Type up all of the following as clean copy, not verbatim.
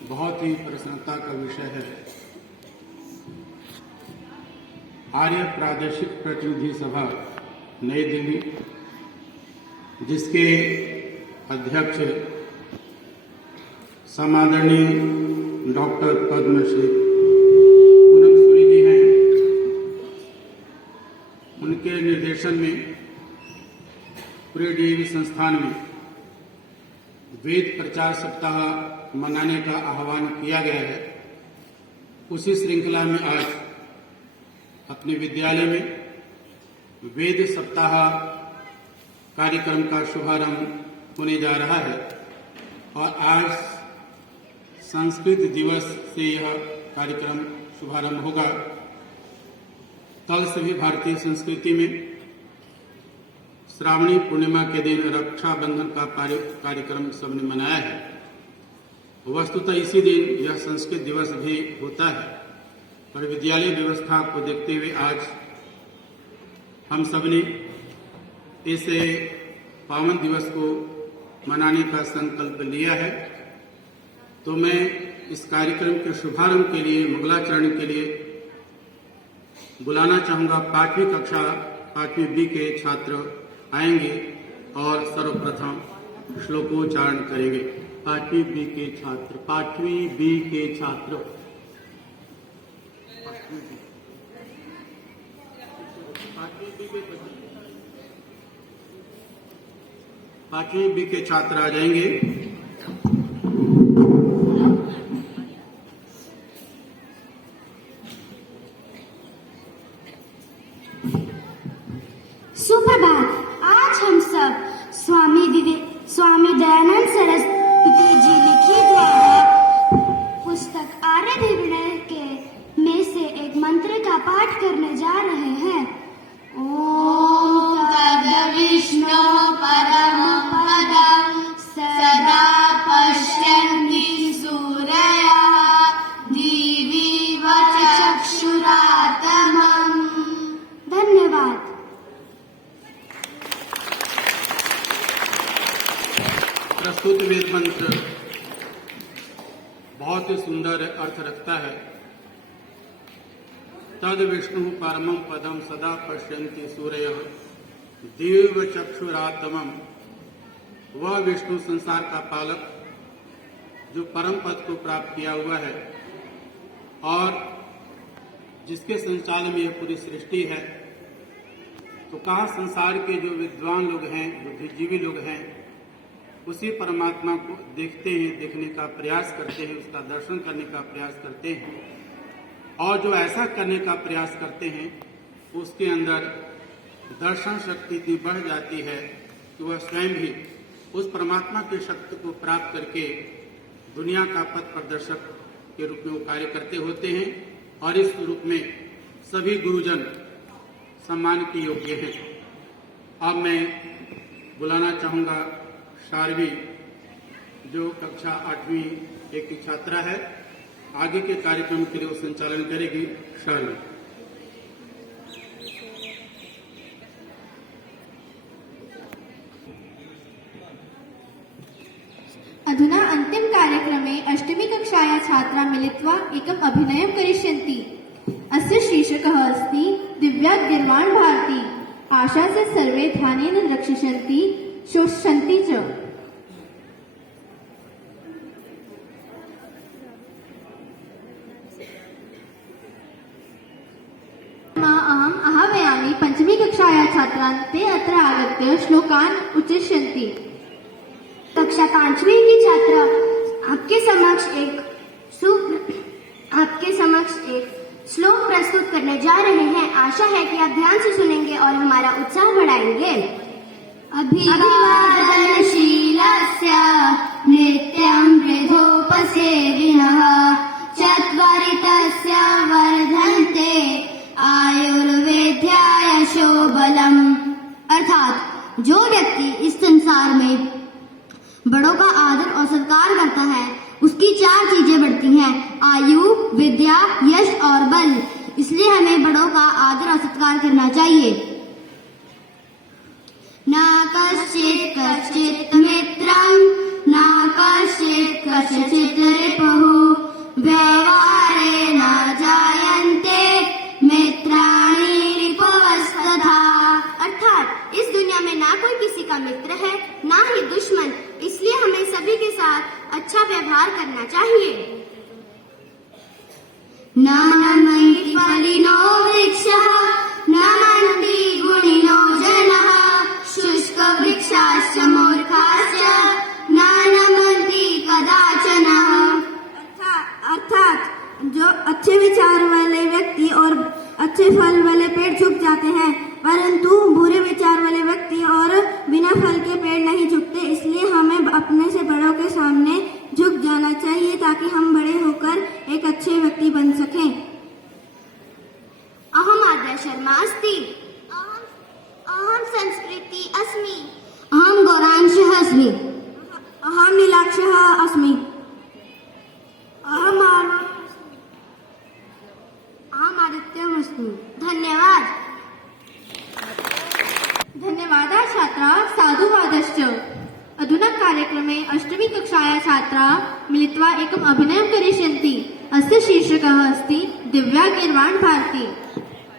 बहुत ही प्रसन्नता का विषय है। आर्य प्रादेशिक प्रतिनिधि सभा नई दिल्ली, जिसके अध्यक्ष समादरणीय डॉक्टर पद्मश्री पूनम सूरी जी हैं, उनके निर्देशन में पूरे डीएवी संस्थान में वेद प्रचार सप्ताह मनाने का आह्वान किया गया है। उसी श्रृंखला में आज अपने विद्यालय में वेद सप्ताह कार्यक्रम का शुभारंभ होने जा रहा है और आज संस्कृत दिवस से यह कार्यक्रम शुभारंभ होगा। कल सभी भारतीय संस्कृति में श्रावणी पूर्णिमा के दिन रक्षाबंधन का कार्यक्रम सबने मनाया है। वस्तुतः इसी दिन यह संस्कृत दिवस भी होता है, पर विद्यालय व्यवस्था को देखते हुए आज हम सबने इस पावन दिवस को मनाने का संकल्प लिया है। तो मैं इस कार्यक्रम के शुभारंभ के लिए, मंगलाचरण के लिए बुलाना चाहूंगा 5वीं कक्षा 5वीं बी के छात्र आएंगे और सर्वप्रथम श्लोकोच्चारण करेंगे। 5वीं बी के छात्र, 5वीं बी के छात्र, 5वीं बी के छात्र आ जाएंगे। सुप्रभात। आज हम सब स्वामी दयानंद सरस्वती जी लिखित द्वारा पुस्तक आर्यभीवनय के में से एक मंत्र का पाठ करने जा रहे हैं। ओम तद्विष्णु परमं पदं सदा पश्यन्ति सूरयः दिवि चक्षुरातमम्। धन्यवाद। प्रस्तुत वेद मंत्र बहुत ही सुंदर अर्थ रखता है। तद विष्णु परमं पदम सदा पश्यन्ति सूरयः दिव्य चक्षुरातमम्। वह विष्णु संसार का पालक जो परम पद को प्राप्त किया हुआ है और जिसके संचालन में यह पूरी सृष्टि है। तो कहा संसार के जो विद्वान लोग हैं, जो बुद्धिजीवी लोग हैं, उसी परमात्मा को देखते हैं, देखने का प्रयास करते हैं, उसका दर्शन करने का प्रयास करते हैं। और जो ऐसा करने का प्रयास करते हैं उसके अंदर दर्शन शक्ति इतनी बढ़ जाती है कि वह स्वयं भी उस परमात्मा की शक्ति को प्राप्त करके दुनिया का पथ प्रदर्शक के रूप में वो कार्य करते होते हैं। और इस रूप में सभी गुरुजन सम्मान के योग्य हैं। अब मैं बुलाना चाहूँगा शार्वी, जो कक्षा 8वीं एक की छात्रा है। आगे के कार्यक्रम के लिए वो संचालन करेगी। शार्वी। अधुना अन्तिम कार्यक्रमे अष्टमी कक्षाया छात्रा मिलित्वा एकम् अभिनयं करिष्यन्ति। अस्य शीर्षकः अस्ति दिव्याद्गीर्वाण भारती। आशा से सर्वे ध्यानेन रक्षिष्यन्ति शोष्यन्ति च। अहम् आह्वयामि 5वीं कक्षाया छात्रान् ते अत्र आगत्य श्लोकान् उच्चरिष्यन्ति। कक्षा 5वीं की छात्रा आपके समक्ष एक श्लोक प्रस्तुत करने जा रहे हैं। आशा है कि आप ध्यान से सुनेंगे और हमारा उत्साह बढ़ाएंगे। अभिवादनशीलस्य नित्यं वृद्धोपसेविनः चत्वारि तस्य वर्धन्ते आयुर्वेद्याय शोबलम्। अर्थात जो व्यक्ति इस संसार में बड़ों का आदर और सत्कार करता है उसकी 4 चीजें बढ़ती हैं, आयु, विद्या, यश और बल। इसलिए हमें बड़ों का आदर और सत्कार करना चाहिए। न कश्चित् कश्चित् मित्रं न कश्चित् कस्यचित् रिपुः व्यवहारे न जायन्ते मित्राणि रिपवस्तथा। अर्थात इस दुनिया में ना कोई किसी का मित्र है ना ही दुश्मन, इसलिए हमें सभी के साथ अच्छा व्यवहार करना चाहिए। न नमन्ति फलिनो वृक्षः न नमन्ति गुणिनो जनः शुष्कवृक्षाश्च मूर्खाश्च न नमन्ति कदाचन। अर्थात जो अच्छे विचार वाले व्यक्ति और अच्छे फल वाले पेड़ झुक जाते हैं, परंतु बुरे विचार वाले व्यक्ति और बिना फल के पेड़ नहीं झुकते। इसलिए हमें अपने से बड़ों के सामने झुक जाना चाहिए ताकि हम बड़े होकर एक अच्छे व्यक्ति बन सकें। अहम आद्या शर्मा अस्ति। अहम संस्कृति अस्मि। अहम गौरांशः अस्मि। अहम नीलाक्षः अस्मि। अहम आदित्यमस्मि। धन्यवाद। धन्यवादाः छात्राः, साधुवादश्च। अधुना कार्यक्रमे अष्टमी कक्षाया छात्राः मिलित्वा एकम् अभिनयं करिष्यन्ति। अस्य शीर्षकः अस्ति दिव्या गीर्वाण भारती।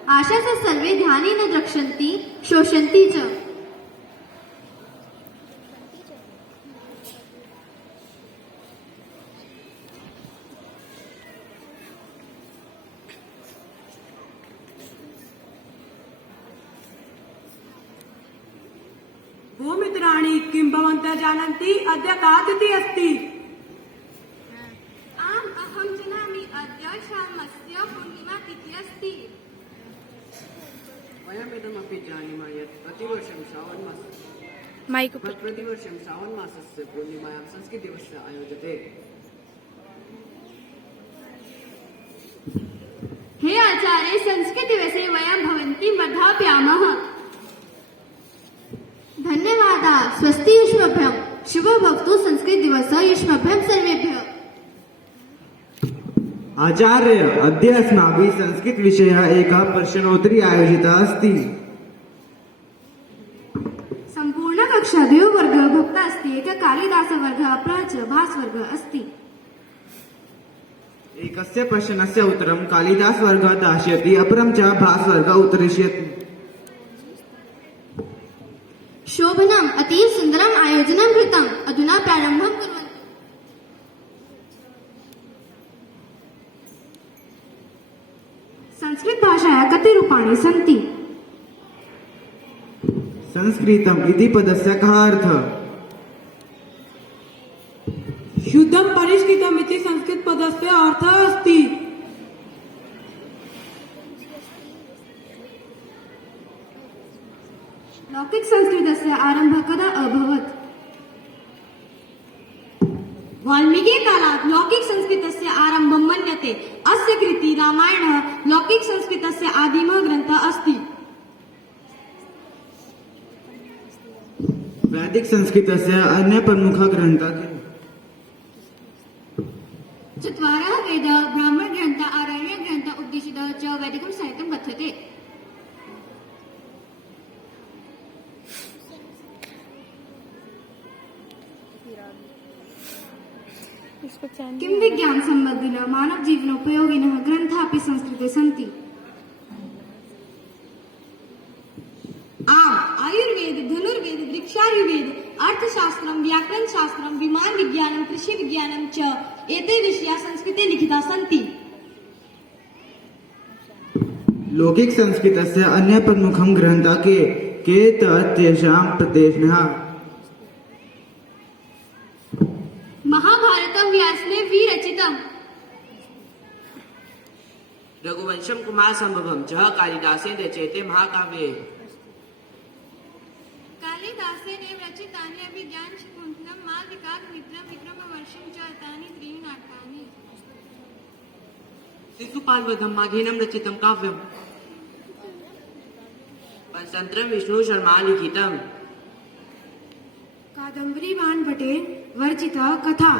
आशा से सर्वे ध्यानेन द्रक्ष्यन्ति शोषन्ति च। भूमित्राणि किं भवन्तः जानन्ति अद्य का तिथिः अस्ति? आम्, अहं जानामि, अद्य श्रावणस्य पूर्णिमा तिथिः अस्ति। वयमिदमपि जानीमः यत् प्रतिवर्षं श्रावणमासस्य पूर्णिमायां संस्कृतदिवसः आयोज्यते। हे आचार्य, संस्कृत दिवसे वयं भवन्तीं वर्धापयामः। धन्यवादाः। स्वस्ति युष्मभ्यं। शुभ भवतु संस्कृत दिवसः युष्मभ्यं सर्वेभ्यः। आचार्य, अद्य अस्माभिः संस्कृतविषयः एकः प्रश्नोत्तरी आयोजितः अस्ति। सम्पूर्णकक्षा द्वयोवर्गः भुक्ता अस्ति। एकः कालिदासवर्गः अपरः च भासवर्गः अस्ति। एकस्य प्रश्नस्य उत्तरं कालिदासवर्गः दास्यति, अपरं च भासवर्गः उत्तरिष्यति। शोभनम्, अतीव सुन्दरम् आयोजनं कृतम्। अधुना प्रारम्भं कुर्वन्तु। संस्कृत भाषायाः कति रूपाणि सन्ति? संस्कृतम् इति पदस्य कः अर्थः? शुद्धं परिष्कृतम् इति संस्कृत पदस्य अर्थः अस्ति। लौकिक संस्कृतस्य आरम्भः कदा अभवत्? वाल्मीकि कालात् लौकिक संस्कृतस्य आरम्भं मन्यते। अस्य कृतिः रामायणः लौकिक संस्कृतस्य आदिमः ग्रन्थः अस्ति। वैदिक संस्कृतस्य अन्यः प्रमुखः ग्रन्थः किम्? चत्वारः वेदाः, ब्राह्मणग्रन्थः, आरण्यग्रन्थः, उपनिषदः च वैदिकं साहित्यं कथ्यते। किं विज्ञान सम्बन्धिनः मानव जीवनोपयोगिनः ग्रन्थाः अपि संस्कृते सन्ति। आम्, आयुर्वेद, धनुर्वेद, वृक्षायुर्वेद, अर्थशास्त्रं, व्याकरणशास्त्रं, विमान विज्ञानं, कृषि विज्ञानं च एते विषयाः संस्कृते लिखिताः सन्ति। लौकिक संस्कृतस्य अन्यः प्रमुखः ग्रन्थः के तेषां प्रदेशः? महाभारतं व्यासेन विरचितम्। रघुवंशं कुमारसम्भवं च कालिदासेन रचयते महाकाव्ये। कालिदासेन रचितानि अभिज्ञानशाकुन्तलं, मालविकाग्निमित्रं, विक्रमोर्वशीं च एतानि त्रीणि नाटकानि। शिशुपालवधं माघेनं रचितं काव्यम्। पंचतन्त्रं विष्णुशर्मा लिखितम्। कादम्बरी बाणभट्टे वर्जिता कथा।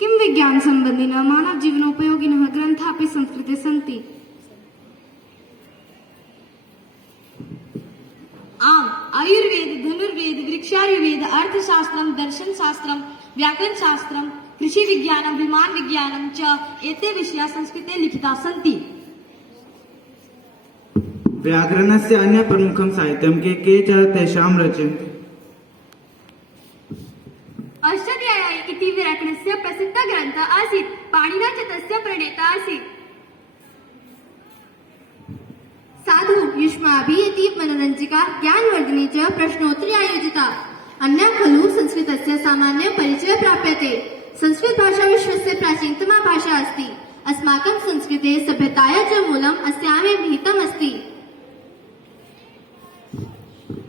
किं विज्ञान सम्बन्धिनः मानव जीवनोपयोगिनः ग्रन्थाः अपि संस्कृते सन्ति। आम्, आयुर्वेद, धनुर्वेद, अर्थशास्त्रं दर्शनशास्त्रं व्याकरणशास्त्रं कृषिविज्ञानं विमानविज्ञानं च एते विषयाः संस्कृते लिखिताः सन्ति। व्याकरणस्य अन्य प्रमुखं साहित्यं के च तेषां रचयन्ति। अष्टाध्यायी इति व्याकरणस्य प्रसिद्धः ग्रन्थः आसीत्। पाणिनिः च तस्य प्रणेता आसीत्। साधु युष्माभिः इति मनोरञ्जिका ज्ञानवर्धिनी च प्रश्नोत्तरी आयोजिता। अन्या खलु संस्कृतस्य सामान्य परिचयः प्राप्यते। संस्कृत भाषा विश्वस्य प्राचीनतमा भाषा अस्ति। अस्माकं संस्कृते सभ्यतायाः च मूलम् अस्यामेव निहितम् अस्ति।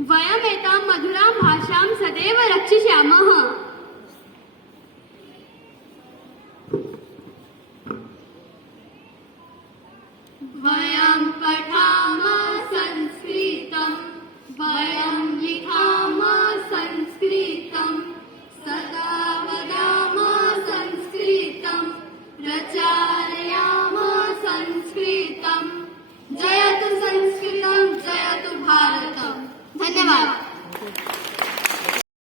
वयमेतां मधुरां भाषां सदैव रक्षिष्यामः।